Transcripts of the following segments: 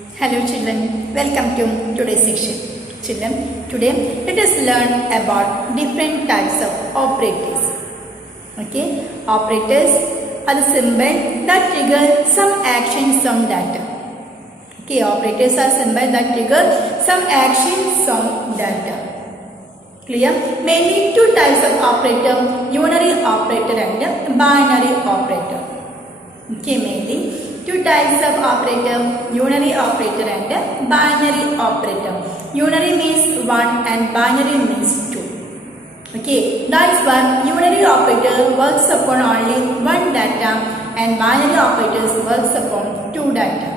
Hello children, welcome to today's section. Children, today let us learn about different types of operators. Okay, operators are the symbols that trigger some actions on data. Okay, operators are symbols that trigger some actions on data. Clear? Mainly two types of operator, unary operator and binary operator. Okay, mainly two types of operator, unary operator and binary operator. Unary means 1 and binary means 2. Okay, that's why unary operator works upon only one data and binary operators works upon two data.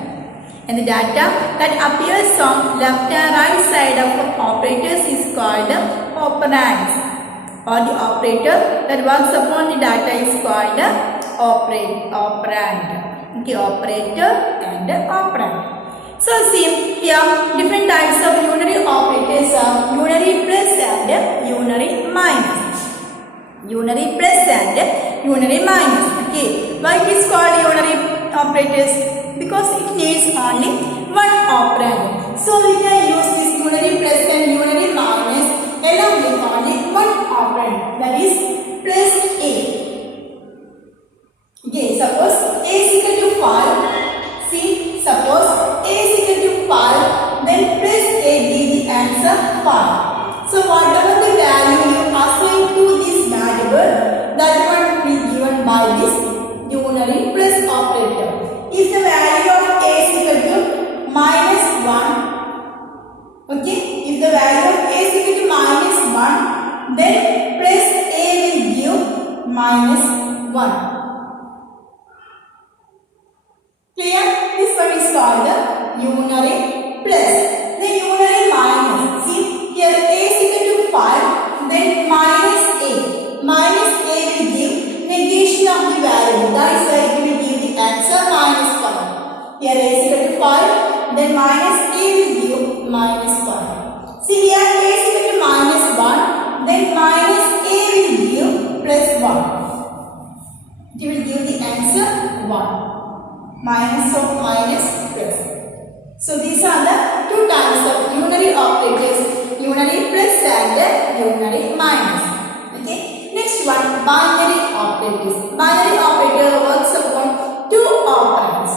And the data that appears on left and right side of the operators is called operands, or the operator that works upon the data is called operand. Okay, operator and operand. So see here different types of unary operators are unary plus and unary minus. Unary plus and unary minus. Okay, why it is called unary operators? Because it needs only one operand. So we can use this unary plus and unary minus along with only one operand, that is plus a. Okay, suppose a is equal to 5. See, suppose a is equal to 5, then plus a give the answer 5. So whatever the value you assign to this variable, that one will be given by this unary plus operator. If the value of a is equal to minus 1, okay, if the value of a is equal to minus 1, then plus a will give minus 1. Clear? This one is called the unary plus. The unary minus. See, here a is equal to 5, then minus a. Minus a will give negation of the variable. That is why it will give the answer minus 5. Here a is equal to 5, then minus a will give minus 5. See, here a is equal to minus 1, then minus a will give plus 1. It will give the answer 1. Minus of minus plus. So these are the two types of unary operators, unary plus and unary minus. Okay. Next one, binary operators. Binary operator works upon two operands.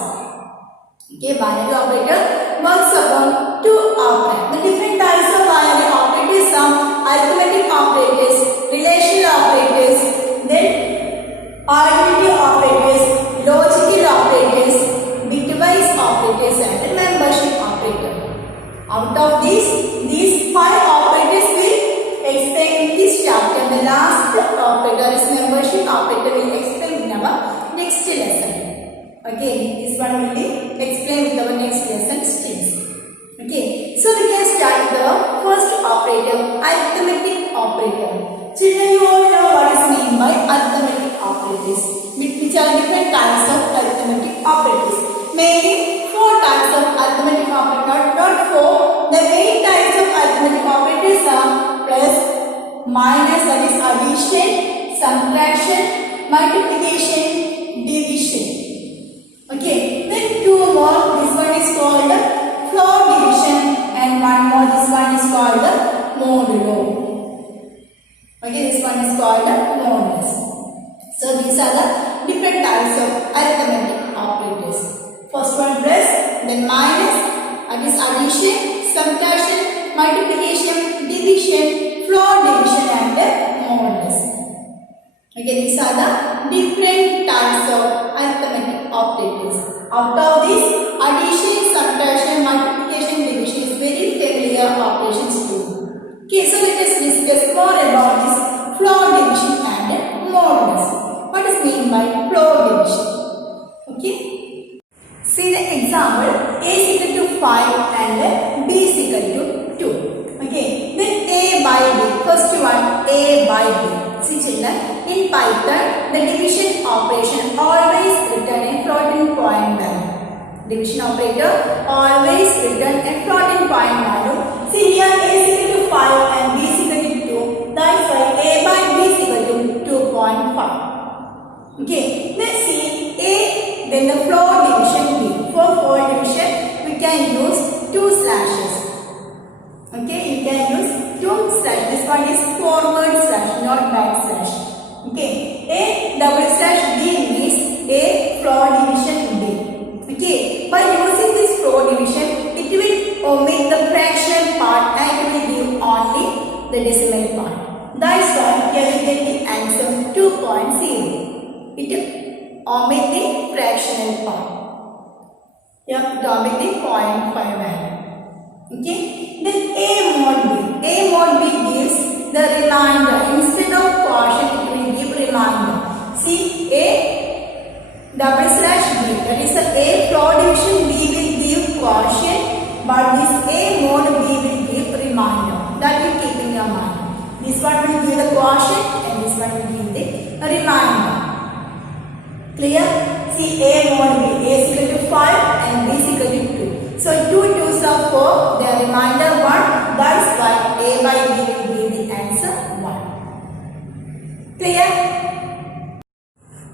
Okay, binary operator works upon two operands. The different types of binary operators are arithmetic operators, relational operators, then arbitrary operators, logical operators, bitwise operators and membership operator. Out of these 5 operators will explain in this chapter. The last operator is membership operator will explain in our next lesson. Okay, this one will be explained with our next lesson strings. Okay, so we can start the first operator, arithmetic operator. Children, you all know what is meant by arithmetic operators, which are different types of arithmetic operators. Mainly 4 types of arithmetic operators, not 4. The main types of arithmetic operators are plus, minus, that is addition, subtraction, multiplication, division. Okay, then 2 more. This one is called floor division, and one more. This one is called modulo. Okay, this one is called modulus. So these are the different types of arithmetic operators. First one plus, then minus, that is addition, subtraction, multiplication, division, floor division and modulus. Okay, these are the different types of arithmetic operators. Out of this, addition, subtraction, multiplication, division is very familiar operations too. Okay, so let us discuss more about this floor division and modulus. What is meant by floor division? Okay. See the example, a is equal to 5 and b is equal to 2. Okay. Then a by b. First one, a by b. See children, in Python, the division operation always return a floating point value. Division operator always return a floating point value. See here a is equal to 5 and b is equal to 2. That's why a by b is equal to 2.5. Okay. Let's see a, then the floor division b. For floor division, we can can use two slashes. Okay, you can use two slashes. This one is forward slash, not back slash. Okay, a double slash b means a floor division b. Okay, by using this floor division, it will omit the fractional part and it will give only the decimal part. That's why here you get the answer 2.0. It omit the fractional part. Here to omit the 0.5 value. Okay, then a mod b. A mod b gives the remainder. Instead of quotient, it will give remainder. See, a double slash b, that is the a floor division, b will give quotient, but this a mod b will give remainder. That you keep in your mind. This one will give the quotient and this one will give the remainder. Clear? See, a mod b, a is equal to 5 and b is equal to 2. So 2 2s are 4, the remainder 1. That's why a by b will give the answer 1. Clear?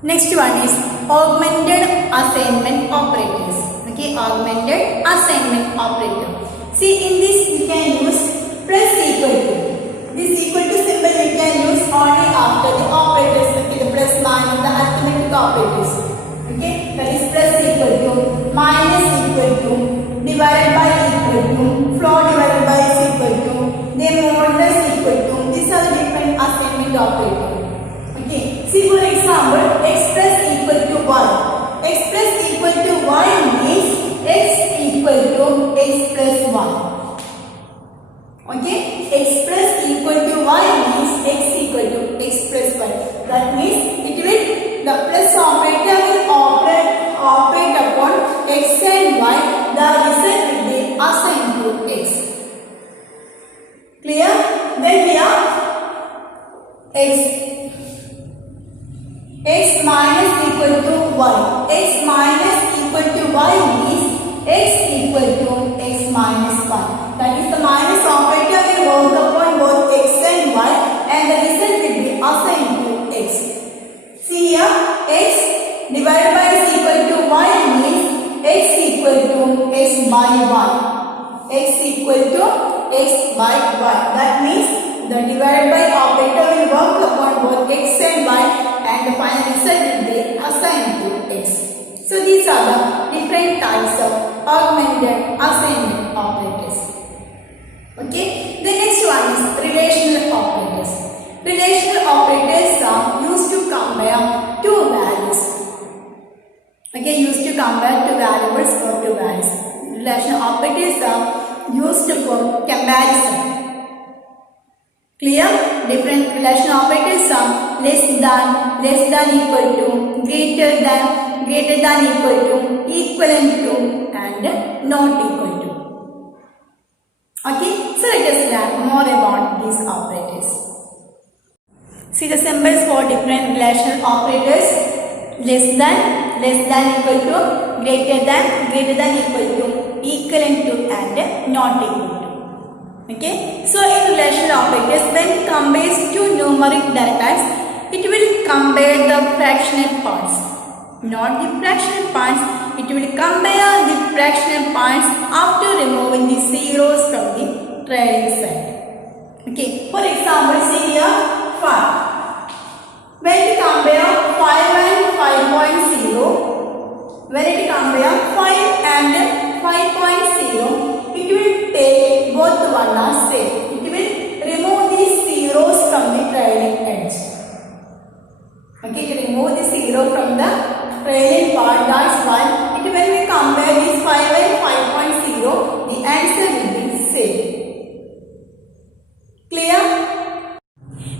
Next one is augmented assignment operators. Okay, augmented assignment operator. See, in this you can use plus equal to. This equal to symbol you can use only after the operators. Okay, the plus minus, the arithmetic operators. Okay, that is plus equal to, minus equal to, divided by equal to, floor divided by is equal to, then modulus equal to. These are the different assignment operators. Okay, see for example, x plus equal to y. X plus equal to y means x equal to x plus 1. Okay, x plus equal to y means x equal to x plus 1. That means it will, the plus operator will operate upon x and y. The result will be assigned to x. Clear? Then here x minus equal to y. X minus equal to y means x equal to x minus 1. That is, the minus operator will work upon both x and y and the result will be assigned to x. See here, x divided by is equal to y means x equal to x by y. X equal to x by y. That means the divided by operator will work upon both x and y and the final result will be assigned to x. So these are the different types of augmented assignment operators. Okay, the next one is relational operators. Relational operators are used to compare two values. Okay, used to compare two variables or two values. Relational operators are used for comparison. Clear? Different relational operators are less than equal to, greater than equal to, equivalent to, and not equal to. Okay, so let us learn more about these operators. See the symbols for different relational operators: less than equal to, greater than equal to, equivalent to, and not equal to. Okay, so in relational operators, when it compares two numeric derivatives, it will compare the fractional parts, not the fractional parts. It will compare the fractional parts after removing the zeros from the trailing side. Okay, for example, see here 5. When we compare 5 and 5.0, when it compare 5 and 5.0, it will take both one as same. It will remove these zeros from the trailing edge. Okay, to remove the zero from the trailing part, that's why when we compare these 5 and 5.0, the answer will be same. Clear?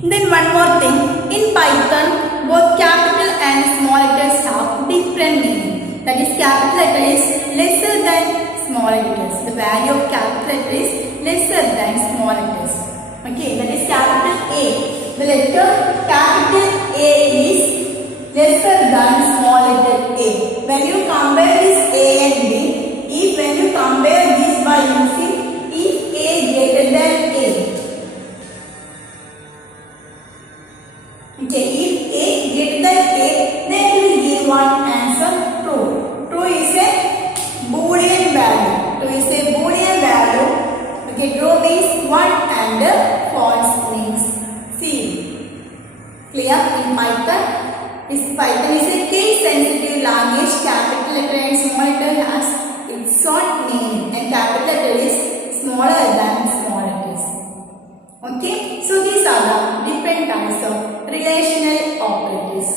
Then one more thing, in Python, both capital and small letters have different meaning. That is, capital letter is lesser than small letters. The value of capital letter is lesser than small letters. Okay, that is capital A. The letter capital A is lesser than small letter a. When you compare this A and B, when you compare this by using if A greater than A. Okay, if A greater than A, then we will give one answer true. True is a Boolean value. True smaller than small letters. Okay, so these are the different types of relational operators.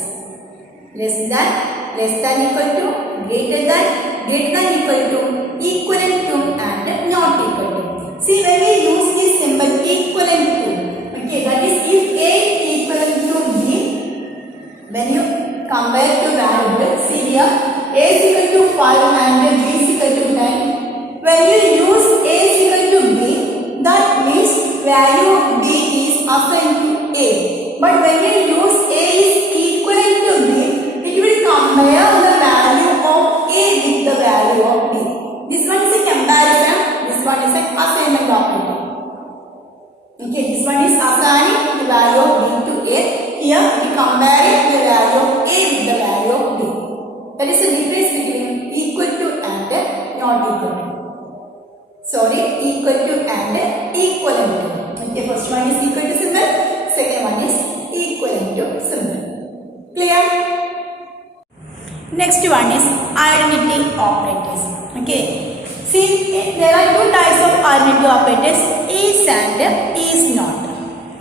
Less than equal to, greater than equal to, equivalent to, and not equal to. See, when we use this symbol equivalent to, okay, that is if A equivalent to B, when you compare to variable, see here, A is equal to 5 and B is equal to 10. When you use A is equal to B, that means value of B is assigned to A. But when you use A is equivalent to B, it will compare the value of A with the value of B. This one is a comparison, this one is an assignment operator. Okay, this one is assigning the value of B to A. Here we compare the value of A with the value of B. That is the difference between equal to and not equal to. Sorry, equal to and equivalent to. Okay, first one is equal to symbol, second one is equivalent to symbol. Clear? Next one is identity operators. Okay, see, there are two types of identity operators, is and is not.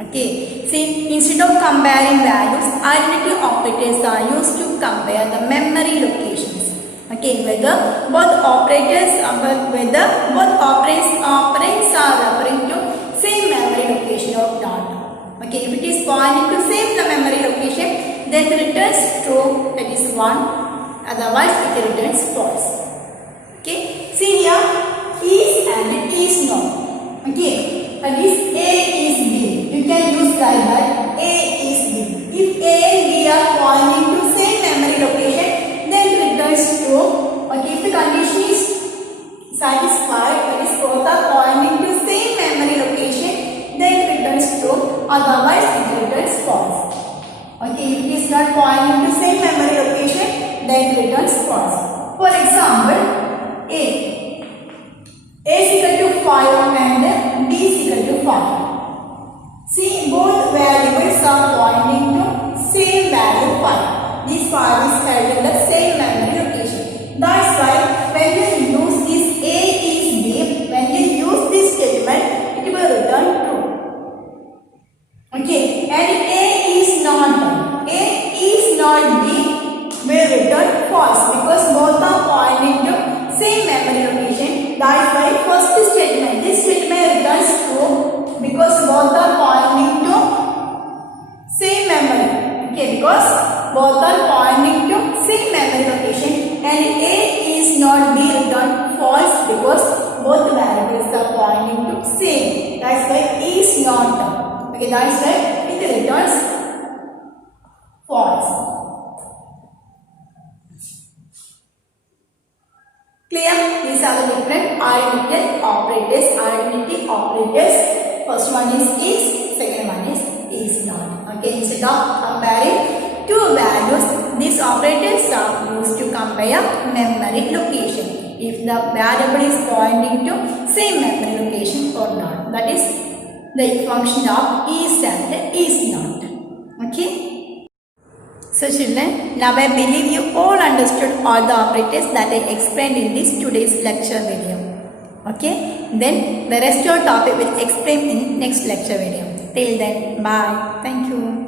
Okay, see, instead of comparing values, identity operators are used to compare the memory locations. Okay, whether both operators are referring to same memory location or not. Okay, if it is pointing to same memory location, then it returns true, that is 1. Otherwise, it returns false. Okay, see here, is and is not. Okay, that is A is B. You can use like that. A is B. If A and B are pointing to same memory location, then it returns true. Okay, if the condition is satisfied, that is both are pointing to same memory location, then it returns true. Otherwise, it returns false. Okay, if it is not pointing to same memory location, then it returns false. For example, A is equal to 5 and B is equal to 5. See, both variables are pointing to same value 5. This 5 is held in the same memory location. That's why when you use this A is B, when you use this statement, it will return true. Okay, and A is not B will return false because both are pointing to same memory location. That's why first statement, this statement returns true because both are pointing to same memory. Okay, because both are pointing to same memory location, and A is not B return false because both variables are pointing to same. That's why is not. Okay, that's why it returns false. Clear? These are the different identity operators. First one is, second one is not. Okay, instead of comparing two values, these operators are used to compare memory location. If the variable is pointing to same memory location or not. That is the function of is and is not. Okay. So children, now I believe you all understood all the operators that I explained in this today's lecture video. Okay, then the rest of the topic will explain in next lecture video. Till then, bye. Thank you.